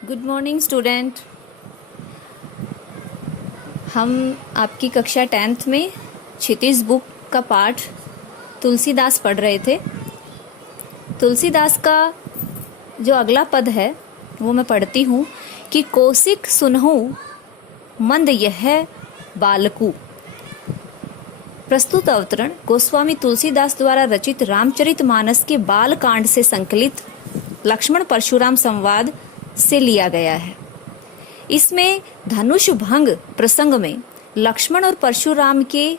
Good morning student. हम आपकी कक्षा 10th में क्षितिज बुक का पाठ तुलसीदास पढ़ रहे थे। तुलसीदास का जो अगला पद है वो मैं पढ़ती हूँ कि कौशिक सुनहु मंद यह बालकु। प्रस्तुत अवतरण गोस्वामी तुलसीदास द्वारा रचित रामचरितमानस के बाल कांड से संकलित लक्ष्मण परशुराम संवाद से लिया गया है। इसमें धनुष भंग प्रसंग में लक्ष्मण और परशुराम के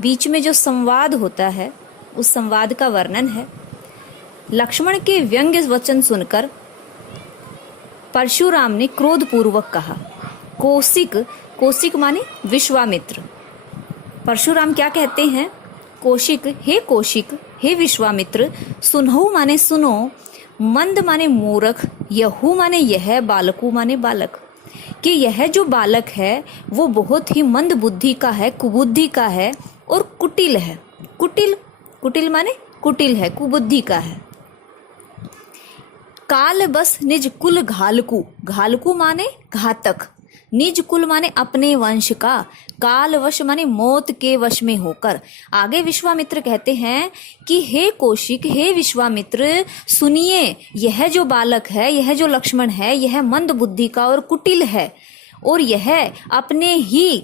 बीच में जो संवाद होता है उस संवाद का वर्णन है। लक्ष्मण के व्यंग्य वचन सुनकर परशुराम ने क्रोधपूर्वक कहा, कौशिक, कौशिक माने विश्वामित्र। परशुराम क्या कहते हैं? कौशिक, हे विश्वामित्र, सुनहु माने सुनो, मंद माने मूर्ख, यहू माने यह, बालकू माने बालक, कि यह जो बालक है वो बहुत ही मंद बुद्धि का है, कुबुद्धि का है और कुटिल है। कुटिल माने कुटिल है, कुबुद्धि का है। काल बस निज कुल घालकू, घालकू माने घातक, निज कुल माने अपने वंश का, काल वश माने मौत के वश में होकर। आगे विश्वामित्र कहते हैं कि हे कौशिक, हे विश्वामित्र, सुनिए, यह जो बालक है, यह जो लक्ष्मण है, यह मंद बुद्धि का और कुटिल है और यह अपने ही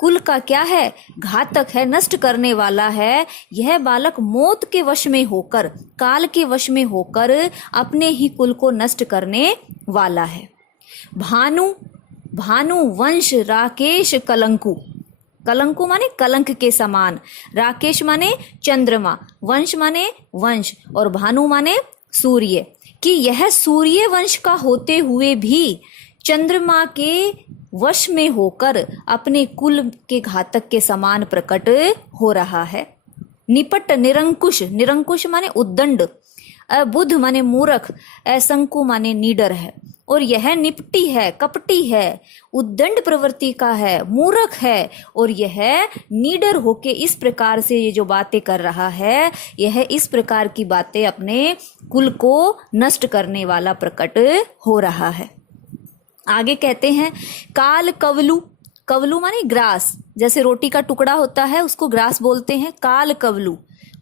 कुल का क्या है? घातक है, नष्ट करने वाला है। यह बालक मौत के वश में होकर, काल के वश में होकर अपने ही कुल को नष्ट करने वाला है। भानु वंश राकेश कलंकु, कलंकु माने कलंक के समान, राकेश माने चंद्रमा, वंश माने वंश और भानु माने सूर्य, कि यह सूर्य वंश का होते हुए भी चंद्रमा के वश में होकर अपने कुल के घातक के समान प्रकट हो रहा है। निपट निरंकुश, निरंकुश माने उद्दंड, अबुद्ध माने मूर्ख, असंकु माने नीडर है और यह निपटी है, कपटी है, उद्दंड प्रवृत्ति का है, मूर्ख है और यह नीडर होके इस प्रकार से ये जो बातें कर रहा है, यह इस प्रकार की बातें अपने कुल को नष्ट करने वाला प्रकट हो रहा है। आगे कहते हैं काल कवलु, कवलु माने ग्रास, जैसे रोटी का टुकड़ा होता है उसको ग्रास बोलते हैं। काल कवलु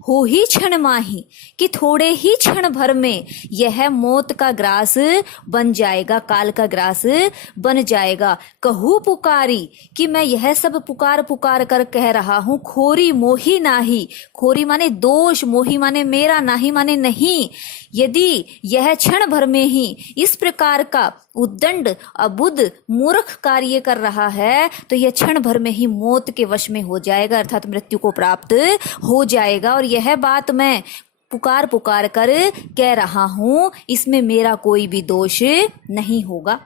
हो ही क्षण माही, कि थोड़े ही क्षण भर में यह मौत का ग्रास बन जाएगा, काल का ग्रास बन जाएगा। कहू पुकारी, कि मैं यह सब पुकार पुकार कर कह रहा हूं। खोरी मोही नाही, खोरी माने दोष, मोही माने मेरा, नाही माने नहीं। यदि यह क्षण भर में ही इस प्रकार का उद्दंड अबुद्ध मूर्ख कार्य कर रहा है तो यह क्षण भर में ही मौत के वश में हो जाएगा, अर्थात मृत्यु को प्राप्त हो जाएगा। और यह बात मैं पुकार पुकार कर कह रहा हूं, इसमें मेरा कोई भी दोष नहीं होगा।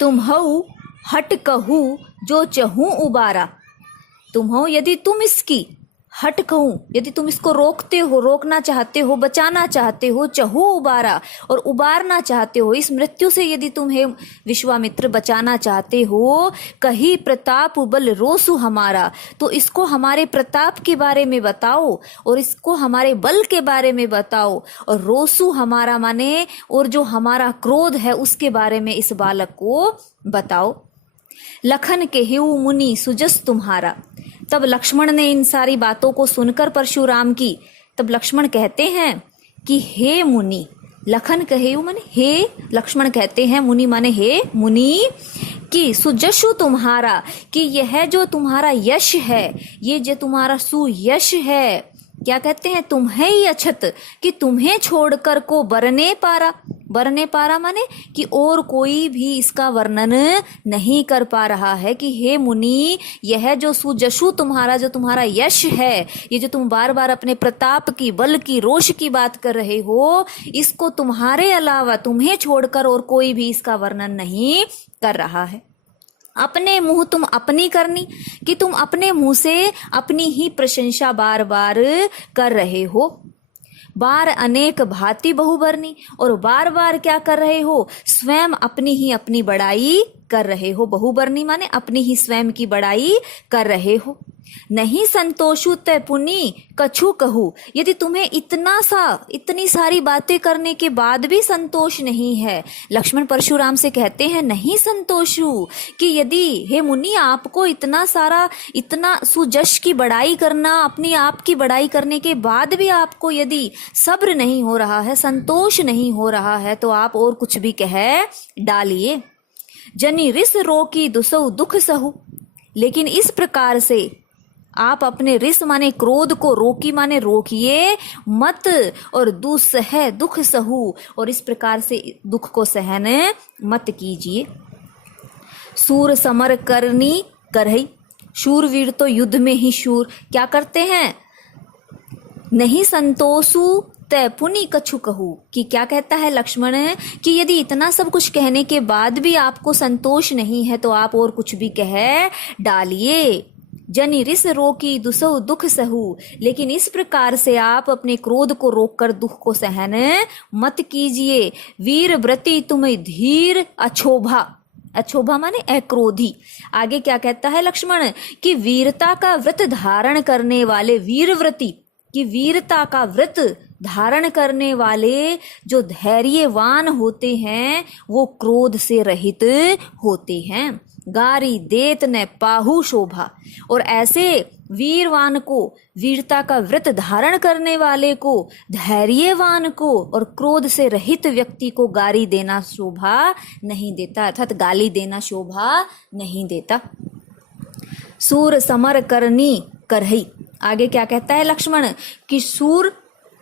तुम्हु हट कहू जो चहूं उबारा, तुम्हु यदि तुम इसकी हट कहूं, यदि तुम इसको रोकते हो, रोकना चाहते हो, बचाना चाहते हो, चहु उबारा और उबारना चाहते हो, इस मृत्यु से यदि तुम्हें विश्वामित्र बचाना चाहते हो, कही प्रताप बल रोसु हमारा, तो इसको हमारे प्रताप के बारे में बताओ और इसको हमारे बल के बारे में बताओ। और रोसु हमारा माने और जो हमारा क्रोध है उसके बारे में इस बालक को बताओ। लखन के हेउ मुनि सुजस तुम्हारा, तब लक्ष्मण ने इन सारी बातों को सुनकर परशुराम की, तब लक्ष्मण कहते हैं कि हे मुनि, लखन कहेउ माने हे, लक्ष्मण कहते हैं, मुनि माने हे मुनि, कि सुजशु तुम्हारा, कि यह जो तुम्हारा यश है, ये जो तुम्हारा सुयश है, क्या कहते हैं? तुम्हें ही अछत, कि तुम्हें छोड़कर को बरने पारा, बरने पारा माने कि और कोई भी इसका वर्णन नहीं कर पा रहा है। कि हे मुनि, यह जो सुजशु तुम्हारा, जो तुम्हारा यश है, ये जो तुम बार बार अपने प्रताप की, बल की, रोष की बात कर रहे हो, इसको तुम्हारे अलावा, तुम्हें छोड़कर और कोई भी इसका वर्णन नहीं कर रहा है। अपने मुंह तुम अपनी करनी, कि तुम अपने मुंह से अपनी ही प्रशंसा बार बार कर रहे हो। बार अनेक भांति बहुबरनी, और बार बार क्या कर रहे हो? स्वयं अपनी ही अपनी बड़ाई कर रहे हो। बहुबरनी माने अपनी ही स्वयं की बड़ाई कर रहे हो। नहीं संतोषु तय पुनि कछु कहू, यदि तुम्हें इतनी सारी बातें करने के बाद भी संतोष नहीं है, लक्ष्मण परशुराम से कहते हैं नहीं संतोषु, कि यदि हे मुनि आपको इतना सुजश की बड़ाई करना, अपनी आप की बड़ाई करने के बाद भी आपको यदि सब्र नहीं हो रहा है, संतोष नहीं हो रहा है, तो आप और कुछ भी कह डालिए। जनि रिस रोकी दुसहु दुख सहु, लेकिन इस प्रकार से आप अपने रिस माने क्रोध को, रोकी माने रोकिए मत, और दुसह दुख सहु, और इस प्रकार से दुख को सहन मत कीजिए। सूर समर करनी करही, शूरवीर तो युद्ध में ही शूर क्या करते हैं, नहीं संतोषु तय पुनि कछु कहू, कि क्या कहता है लक्ष्मण कि यदि इतना सब कुछ कहने के बाद भी आपको संतोष नहीं है तो आप और कुछ भी कह डालिए। जनि रिस रोकी दुसहु दुख सहु, लेकिन इस प्रकार से आप अपने क्रोध को रोककर दुख को सहन मत कीजिए। वीर व्रति तुम धीर अछोभा, अछोभा माने अक्रोधी। आगे क्या कहता है लक्ष्मण कि वीरता का व्रत धारण करने वाले, वीरव्रति कि वीरता का व्रत धारण करने वाले जो धैर्यवान होते हैं वो क्रोध से रहित होते हैं। गारी देत न पाहु शोभा, और ऐसे वीरवान को, वीरता का व्रत धारण करने वाले को, धैर्यवान को और क्रोध से रहित व्यक्ति को गारी देना शोभा नहीं देता, अर्थात गाली देना शोभा नहीं देता। सूर समर करनी करही, आगे क्या कहता है लक्ष्मण कि सूर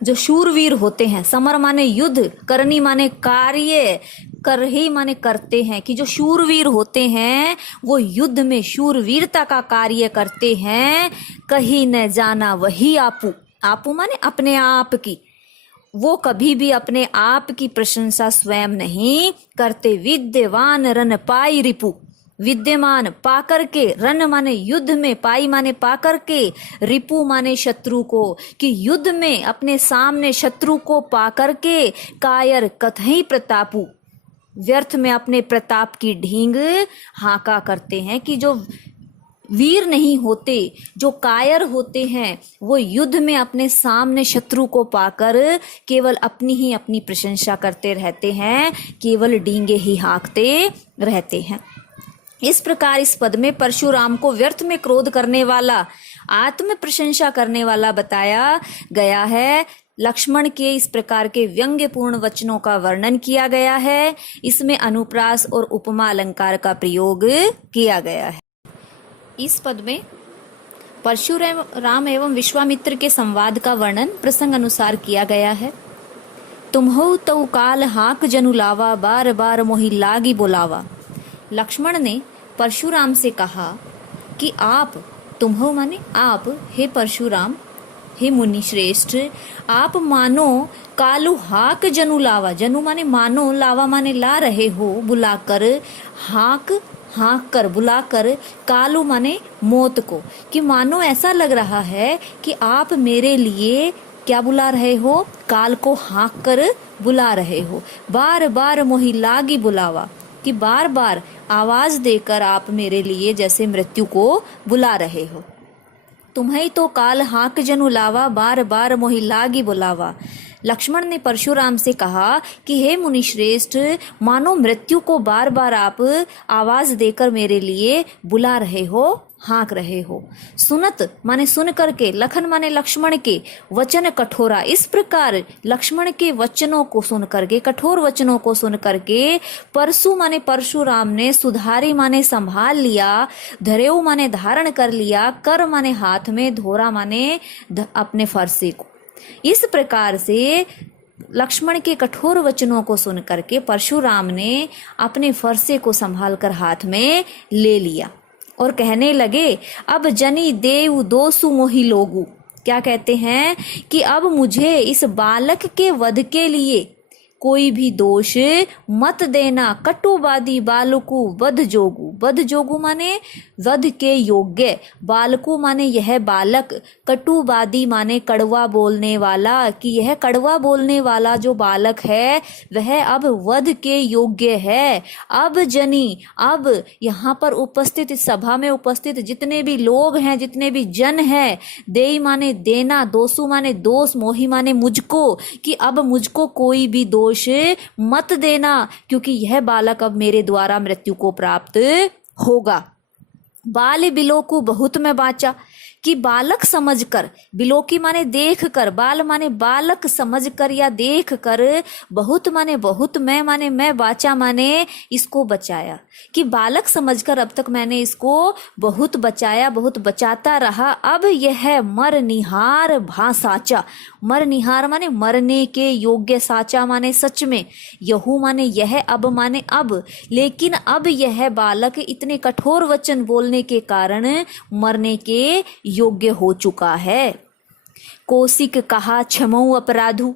जो शूरवीर होते हैं, समर माने युद्ध, करनी माने कार्य, करही माने करते हैं, कि जो शूरवीर होते हैं वो युद्ध में शूरवीरता का कार्य करते हैं। कहीं न जाना वही आपू, आपू माने अपने आप की, वो कभी भी अपने आप की प्रशंसा स्वयं नहीं करते। विद्यवान रन पाई रिपु, विद्यमान पाकर के, रन माने युद्ध में, पाई माने पाकर के, रिपु माने शत्रु को, कि युद्ध में अपने सामने शत्रु को पाकर के, कायर कथई प्रतापु, व्यर्थ में अपने प्रताप की ढींग हाका करते हैं। कि जो वीर नहीं होते, जो कायर होते हैं, वो युद्ध में अपने सामने शत्रु को पाकर केवल अपनी प्रशंसा करते रहते हैं, केवल डींगे ही हाँकते रहते हैं। इस प्रकार इस पद में परशुराम को व्यर्थ में क्रोध करने वाला, आत्म प्रशंसा करने वाला बताया गया है। लक्ष्मण के इस प्रकार के व्यंग्यपूर्ण वचनों का वर्णन किया गया है। इसमें अनुप्रास और उपमा अलंकार का प्रयोग किया गया है। इस पद में परशुराम एवं विश्वामित्र के संवाद का वर्णन प्रसंग अनुसार किया गया है। तुम्हु तौ काल हाक जनु लावा, बार बार मोहि लागी बुलावा। लक्ष्मण ने परशुराम से कहा कि आप, तुम्हो माने आप, हे परशुराम, हे मुनि श्रेष्ठ, आप मानो कालू हाक जनु लावा, जनु माने मानो, लावा माने ला रहे हो, बुलाकर, हाक हाँक कर, बुलाकर, कालू माने मौत को, कि मानो ऐसा लग रहा है कि आप मेरे लिए क्या बुला रहे हो, काल को हाँक कर बुला रहे हो। बार बार मोहि लागी बुलावा, कि बार बार आवाज देकर आप मेरे लिए जैसे मृत्यु को बुला रहे हो। तुम्हें तो काल हाक जनु लावा, बार बार मोहि लागी बुलावा। लक्ष्मण ने परशुराम से कहा कि हे मुनि श्रेष्ठ, मानो मृत्यु को बार बार आप आवाज देकर मेरे लिए बुला रहे हो, हाँक रहे हो। सुनत माने सुन करके, लखन माने लक्ष्मण के, वचन कठोरा, इस प्रकार लक्ष्मण के वचनों को सुन करके, कठोर वचनों को सुन करके, परशु माने परशुराम ने, सुधारी माने संभाल लिया, धरेऊ माने धारण कर लिया, कर माने हाथ में, धोरा माने अपने फरसे को। इस प्रकार से लक्ष्मण के कठोर वचनों को सुन करके परशुराम ने अपने फरसे को संभाल कर हाथ में ले लिया और कहने लगे, अब जनी देव दोसु मोहि लोगु। क्या कहते हैं कि अब मुझे इस बालक के वध के लिए कोई भी दोष मत देना, कटुवादी बालकु वध जोगु। वध जोगु माने वध के योग्य, बालकु माने यह बालक, कटुवादी माने कड़वा बोलने वाला, कि यह कड़वा बोलने वाला जो बालक है वह अब वध के योग्य है। अब जनी, अब यहाँ पर उपस्थित, इस सभा में उपस्थित जितने भी लोग हैं, जितने भी जन हैं, देई माने देना, दोषु माने दोष, मोही माने मुझको, कि अब मुझको कोई भी दोष मत देना, क्योंकि यह बालक अब मेरे द्वारा मृत्यु को प्राप्त होगा। बाल बिलोकु बहुत मैं बाचा, कि बालक समझकर, बिलोकी माने देख कर, बाल माने बालक समझकर या देख कर, बहुत माने बहुत, मैं माने मैं, बाचा माने इसको बचाया, कि बालक समझकर अब तक मैंने इसको बहुत बचाया, बहुत बचाता रहा। अब यह मर निहार भा साचा, मर निहार माने मरने के योग्य, साचा माने सच में, यहू माने यह, अब माने अब, लेकिन अब यह बालक इतने कठोर वचन बोलने के कारण मरने के योग्य हो चुका है। कौशिक कहा क्षमौ अपराधु,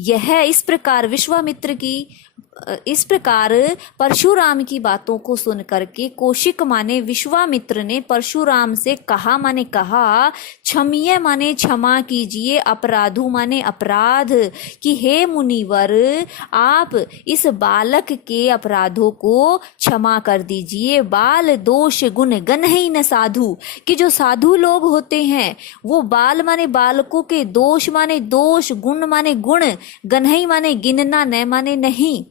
यह इस प्रकार विश्वामित्र की, इस प्रकार परशुराम की बातों को सुन करके कौशिक माने विश्वामित्र ने परशुराम से कहा, माने कहा, क्षम्य माने क्षमा कीजिए, अपराधु माने अपराध, कि हे मुनिवर आप इस बालक के अपराधों को क्षमा कर दीजिए। बाल दोष गुण गण ही न साधु, कि जो साधु लोग होते हैं वो बाल माने बालकों के, दोष माने दोष, गुण माने गुण, गणही माने गिनना, न माने नहीं।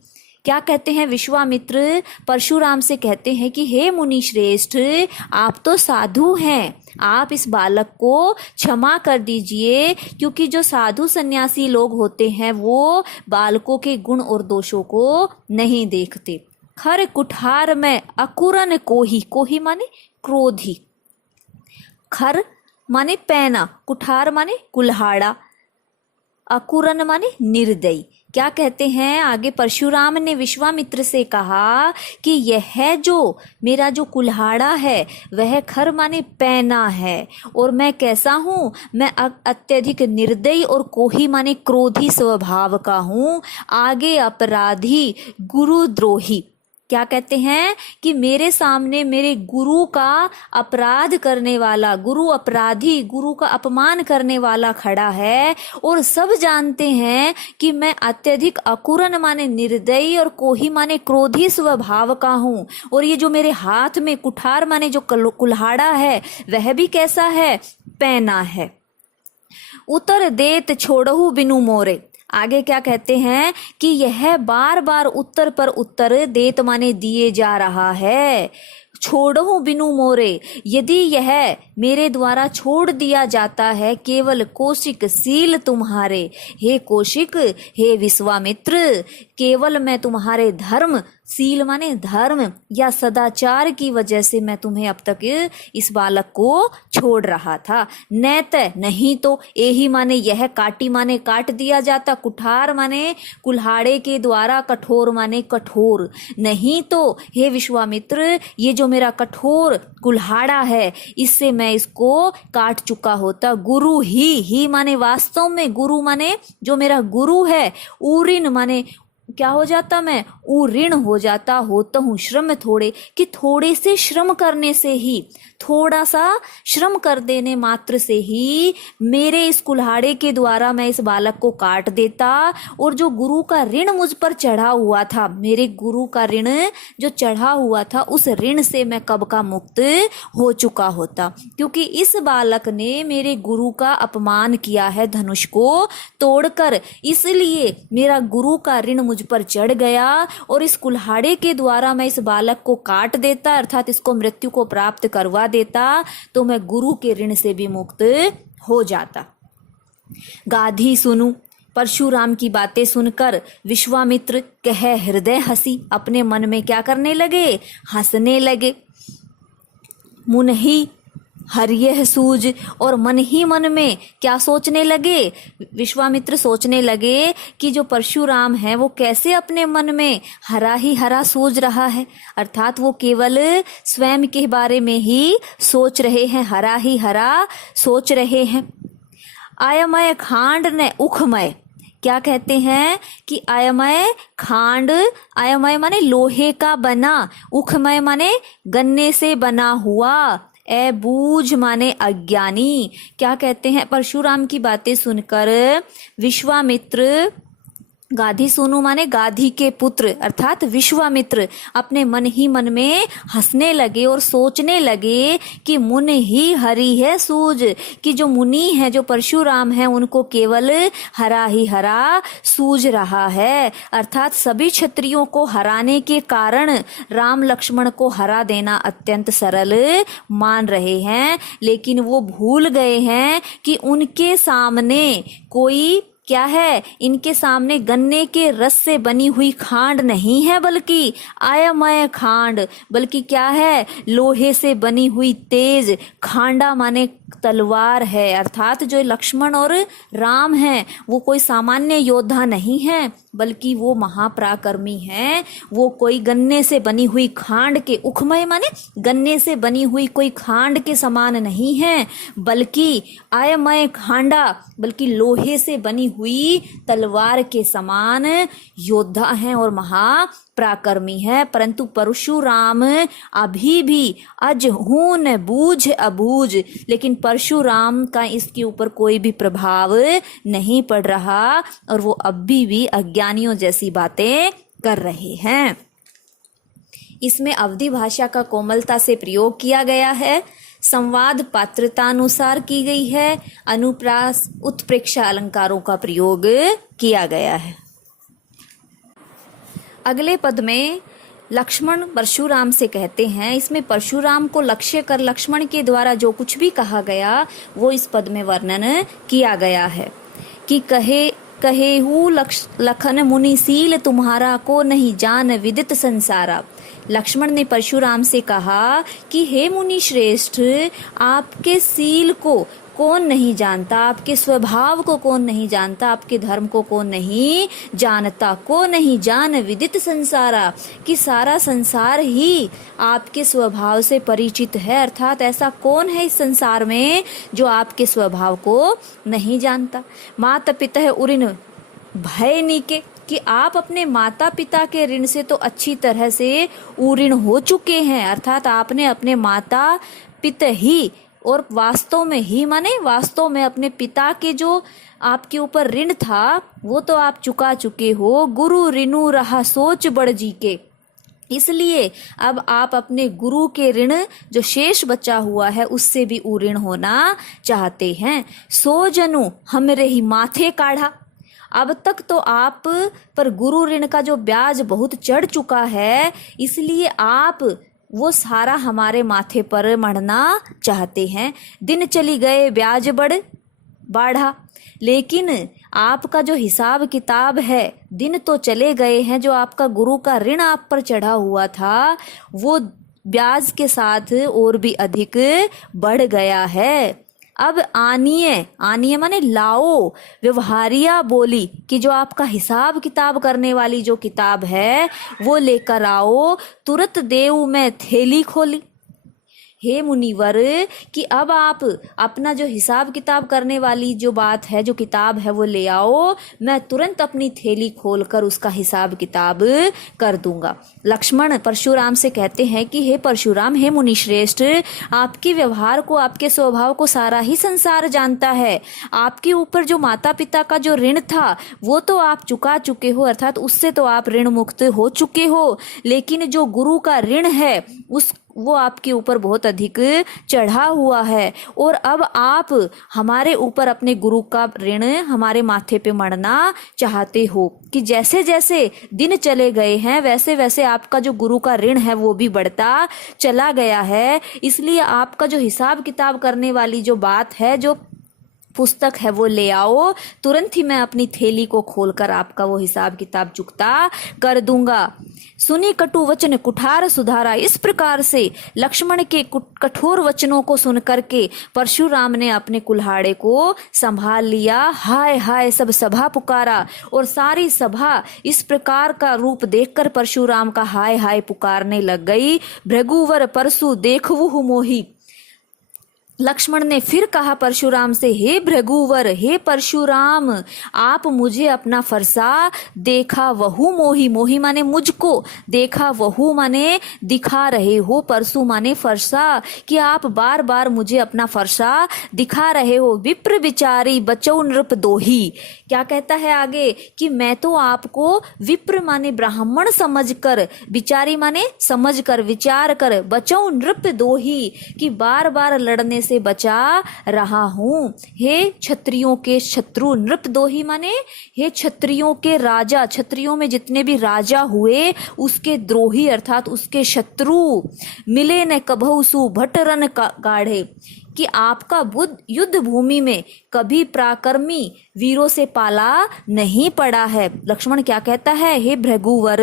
क्या कहते हैं विश्वामित्र परशुराम से कहते हैं कि हे मुनि श्रेष्ठ, आप तो साधु हैं, आप इस बालक को क्षमा कर दीजिए, क्योंकि जो साधु सन्यासी लोग होते हैं वो बालकों के गुण और दोषों को नहीं देखते। खर कुठार में अकुरन कोही, कोही माने क्रोधी, खर माने पैना, कुठार माने कुल्हाड़ा, अकुरन माने निर्दयी। क्या कहते हैं आगे, परशुराम ने विश्वामित्र से कहा कि यह जो मेरा जो कुल्हाड़ा है वह खर माने पैना है, और मैं कैसा हूँ, मैं अत्यधिक निर्दयी और कोही माने क्रोधी स्वभाव का हूँ। आगे अपराधी गुरुद्रोही, क्या कहते हैं कि मेरे सामने मेरे गुरु का अपराध करने वाला, गुरु अपराधी, गुरु का अपमान करने वाला खड़ा है, और सब जानते हैं कि मैं अत्यधिक अकुरन माने निर्दयी और कोही माने क्रोधी स्वभाव का हूँ। और ये जो मेरे हाथ में कुठार माने जो कुल्हाड़ा है वह भी कैसा है, पैना है। उतर देत छोड़हु बिनु मोरे, आगे क्या कहते हैं कि यह बार बार उत्तर पर उत्तर देत माने दिए जा रहा है। छोड़हु बिनु मोरे, यदि यह मेरे द्वारा छोड़ दिया जाता है, केवल कौशिक सील तुम्हारे, हे कौशिक, हे विश्वामित्र, केवल मैं तुम्हारे धर्म, सील माने धर्म या सदाचार की वजह से मैं तुम्हें अब तक इस बालक को छोड़ रहा था। नैत नहीं तो, एही माने यह, काटी माने काट दिया जाता, कुठार माने कुल्हाड़े के द्वारा, कठोर माने कठोर, नहीं तो हे विश्वामित्र ये जो मेरा कठोर कुल्हाड़ा है इससे मैं इसको काट चुका होता। गुरु ही माने वास्तव में, गुरु माने जो मेरा गुरु है, उरिन माने क्या हो जाता, मैं ऋण हो जाता, होता हूँ श्रम थोड़े, कि थोड़े से श्रम करने से ही, थोड़ा सा श्रम कर देने मात्र से ही मेरे इस कुल्हाड़े के द्वारा मैं इस बालक को काट देता, और जो गुरु का ऋण मुझ पर चढ़ा हुआ था, मेरे गुरु का ऋण जो चढ़ा हुआ था, उस ऋण से मैं कब का मुक्त हो चुका होता। क्योंकि इस बालक ने मेरे गुरु का अपमान किया है धनुष को तोड़कर, इसलिए मेरा गुरु का ऋण मुझ पर चढ़ गया, और इस कुल्हाड़े के द्वारा मैं इस बालक को काट देता, अर्थात इसको मृत्यु को प्राप्त करवा देता, तो मैं गुरु के ऋण से भी मुक्त हो जाता। गाधी सुनु, परशुराम की बातें सुनकर विश्वामित्र कह हृदय हंसी, अपने मन में क्या करने लगे, हंसने लगे। मुनहि हरियह सूझ, और मन ही मन में क्या सोचने लगे, विश्वामित्र सोचने लगे कि जो परशुराम है वो कैसे अपने मन में हरा ही हरा सूझ रहा है, अर्थात वो केवल स्वयं के बारे में ही सोच रहे हैं, हरा ही हरा सोच रहे हैं। आयमय खांड ने उखमय, क्या कहते हैं कि अयमय खांड, अयमय माने लोहे का बना, उखमय माने गन्ने से बना हुआ, बूझ माने अज्ञानी। क्या कहते हैं, परशुराम की बातें सुनकर विश्वामित्र, गाधी सुनु माने गाधी के पुत्र अर्थात विश्वामित्र अपने मन ही मन में हंसने लगे और सोचने लगे कि मुनि ही हरि है सूझ, कि जो मुनि है, जो परशुराम है, उनको केवल हरा ही हरा सूझ रहा है। अर्थात सभी क्षत्रियों को हराने के कारण राम लक्ष्मण को हरा देना अत्यंत सरल मान रहे हैं, लेकिन वो भूल गए हैं कि उनके सामने कोई क्या है, इनके सामने गन्ने के रस से बनी हुई खांड नहीं है, बल्कि अयमय खांड, बल्कि क्या है, लोहे से बनी हुई तेज खांडा माने तलवार है। अर्थात जो लक्ष्मण और राम हैं वो कोई सामान्य योद्धा नहीं है, बल्कि वो महापराक्रमी हैं। वो कोई गन्ने से बनी हुई खांड के, उखमय माने गन्ने से बनी हुई कोई खांड के समान नहीं है, बल्कि अयमय खांडा, बल्कि लोहे से बनी हुई तलवार के समान योद्धा हैं और महापराक्रमी है। परंतु परशुराम अभी भी अजहून बूझ अबूझ, लेकिन परशुराम का इसके ऊपर कोई भी प्रभाव नहीं पड़ रहा और वो अभी भी अज्ञानियों जैसी बातें कर रहे हैं। इसमें अवधी भाषा का कोमलता से प्रयोग किया गया है, संवाद पात्रतानुसार की गई है, अनुप्रास उत्प्रेक्षा अलंकारों का प्रयोग किया गया है। अगले पद में लक्ष्मण परशुराम से कहते हैं, इसमें परशुराम को लक्ष्य कर लक्ष्मण के द्वारा जो कुछ भी कहा गया वो इस पद में वर्णन किया गया है कि कहेहू लखन मुनिशील तुम्हारा को नहीं जान विदित संसारा। लक्ष्मण ने परशुराम से कहा कि हे मुनि श्रेष्ठ, आपके शील को कौन नहीं जानता, आपके स्वभाव को कौन नहीं जानता, आपके धर्म को कौन नहीं जानता, को नहीं जान विदित संसारा, कि सारा संसार ही आपके स्वभाव से परिचित है। अर्थात ऐसा कौन है इस संसार में जो आपके स्वभाव को नहीं जानता। माता पिता उऋण भय नीके, कि आप अपने माता पिता के ऋण से तो अच्छी तरह से उऋण हो चुके हैं। अर्थात आपने अपने माता पिता ही और वास्तव में ही माने वास्तव में अपने पिता के जो आपके ऊपर ऋण था वो तो आप चुका चुके हो। गुरु ऋणु रहा सोच बड़ जी के, इसलिए अब आप अपने गुरु के ऋण जो शेष बचा हुआ है उससे भी उऋण होना चाहते हैं। सो जनु हमरे ही माथे काढ़ा, अब तक तो आप पर गुरु ऋण का जो ब्याज बहुत चढ़ चुका है, इसलिए आप वो सारा हमारे माथे पर मढ़ना चाहते हैं। दिन चली गए ब्याज बढ़ा, लेकिन आपका जो हिसाब किताब है, दिन तो चले गए हैं, जो आपका गुरु का ऋण आप पर चढ़ा हुआ था वो ब्याज के साथ और भी अधिक बढ़ गया है। अब आनिए माने लाओ व्यवहारिया बोली, कि जो आपका हिसाब किताब करने वाली जो किताब है वो लेकर आओ। तुरंत देव में थैली खोली, हे मुनिवर, कि अब आप अपना जो हिसाब किताब करने वाली जो बात है, जो किताब है वो ले आओ, मैं तुरंत अपनी थैली खोलकर उसका हिसाब किताब कर दूंगा। लक्ष्मण परशुराम से कहते हैं कि हे परशुराम, हे मुनि श्रेष्ठ, आपके व्यवहार को, आपके स्वभाव को सारा ही संसार जानता है। आपके ऊपर जो माता पिता का जो ऋण था वो तो आप चुका चुके हो, अर्थात उससे तो आप ऋण मुक्त हो चुके हो, लेकिन जो गुरु का ऋण है वो आपके ऊपर बहुत अधिक चढ़ा हुआ है। और अब आप हमारे ऊपर अपने गुरु का ऋण हमारे माथे पे मढ़ना चाहते हो, कि जैसे जैसे दिन चले गए हैं वैसे वैसे आपका जो गुरु का ऋण है वो भी बढ़ता चला गया है। इसलिए आपका जो हिसाब किताब करने वाली जो बात है, जो पुस्तक है वो ले आओ, तुरंत ही मैं अपनी थैली को खोलकर आपका वो हिसाब किताब चुकता कर दूंगा। सुनी कटु वचन कुठार सुधारा, इस प्रकार से लक्ष्मण के कठोर वचनों को सुन करके परशुराम ने अपने कुल्हाड़े को संभाल लिया। हाय हाय सब सभा पुकारा, और सारी सभा इस प्रकार का रूप देखकर परशुराम का हाय हाय पुकारने लग गई। भृगुवर परसु देखवु मोही, लक्ष्मण ने फिर कहा परशुराम से, हे भृगुवर, हे परशुराम, आप मुझे अपना फरसा देखा वहु मोही, मोही माने मुझको, देखा वहु माने दिखा रहे हो, परसु माने फरसा, कि आप बार बार मुझे अपना फरसा दिखा रहे हो। विप्र विचारी बचौ नृप दोही, क्या कहता है आगे कि मैं तो आपको विप्र माने ब्राह्मण समझकर, विचारी माने समझकर, विचार कर, बचौ नृप दोही, कि बार बार लड़ने से बचा रहा हूं। हे क्षत्रियों के शत्रु, नृप दोही माने हे क्षत्रियों के राजा, क्षत्रियों में जितने भी राजा हुए उसके द्रोही अर्थात उसके शत्रु। मिले न कभू सु भट रन गाढ़े, कि आपका बुद्ध युद्ध भूमि में कभी पराक्रमी वीरों से पाला नहीं पड़ा है। लक्ष्मण क्या कहता है, हे भृगुवर,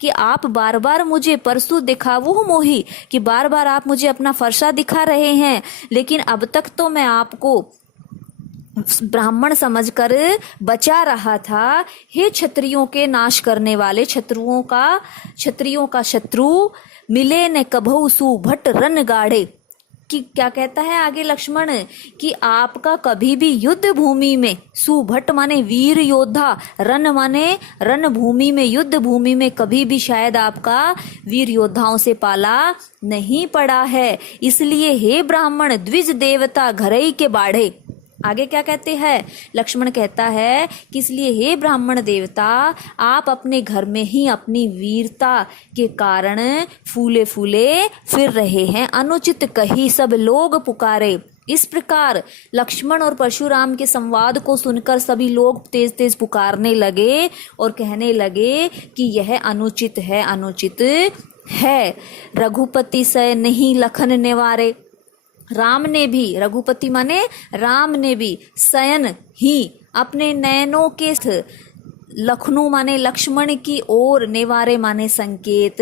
कि आप बार बार मुझे परसु दिखावो मोही, कि बार बार आप मुझे अपना फरसा दिखा रहे हैं, लेकिन अब तक तो मैं आपको ब्राह्मण समझकर बचा रहा था। हे क्षत्रियों के नाश करने वाले, क्षत्रियों का शत्रु, मिले न कभू सु भट रन गाढ़े, कि क्या कहता है आगे लक्ष्मण, कि आपका कभी भी युद्ध भूमि में, सुभट माने वीर योद्धा, रन माने रण भूमि में, युद्ध भूमि में कभी भी शायद आपका वीर योद्धाओं से पाला नहीं पड़ा है। इसलिए हे ब्राह्मण द्विज देवता घरई के बाढ़े, आगे क्या कहते हैं लक्ष्मण कहता है कि इसलिए हे ब्राह्मण देवता, आप अपने घर में ही अपनी वीरता के कारण फूले फूले फिर रहे हैं, अनुचित कही सब लोग पुकारे। इस प्रकार लक्ष्मण और परशुराम के संवाद को सुनकर सभी लोग तेज तेज पुकारने लगे और कहने लगे कि यह अनुचित है, अनुचित है। रघुपति सय नहीं लखन निवारे, राम ने भी, रघुपति माने राम ने भी, शयन ही अपने नयनों के लखनऊ माने लक्ष्मण की ओर, नेवारे माने संकेत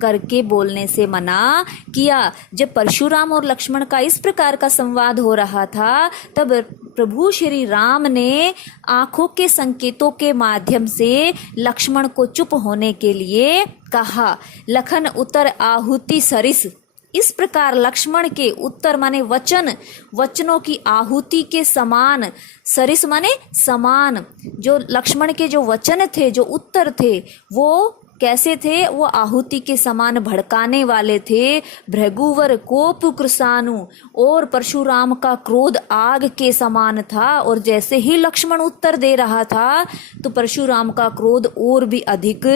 करके बोलने से मना किया। जब परशुराम और लक्ष्मण का इस प्रकार का संवाद हो रहा था तब प्रभु श्री राम ने आंखों के संकेतों के माध्यम से लक्ष्मण को चुप होने के लिए कहा। लखन उतर आहुति सरिस, इस प्रकार लक्ष्मण के उत्तर माने वचन, वचनों की आहुति के समान, सरिस माने समान, जो लक्ष्मण के जो वचन थे, जो उत्तर थे, वो कैसे थे, वो आहुति के समान भड़काने वाले थे। भृगुवर कोप कृसानु, और परशुराम का क्रोध आग के समान था, और जैसे ही लक्ष्मण उत्तर दे रहा था तो परशुराम का क्रोध और भी अधिक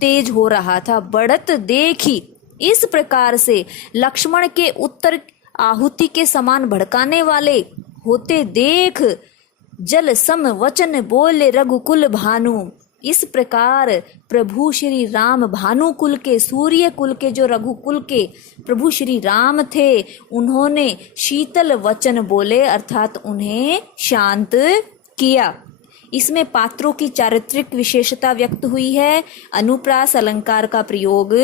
तेज हो रहा था। बढ़त देखी, इस प्रकार से लक्ष्मण के उत्तर आहुति के समान भड़काने वाले होते देख जल सम वचन बोले रघुकुल भानु। इस प्रकार प्रभु श्री राम भानुकुल के, सूर्य कुल के जो रघुकुल के प्रभु श्री राम थे, उन्होंने शीतल वचन बोले अर्थात उन्हें शांत किया। इसमें पात्रों की चारित्रिक विशेषता व्यक्त हुई है। अनुप्रास अलंकार का प्रयोग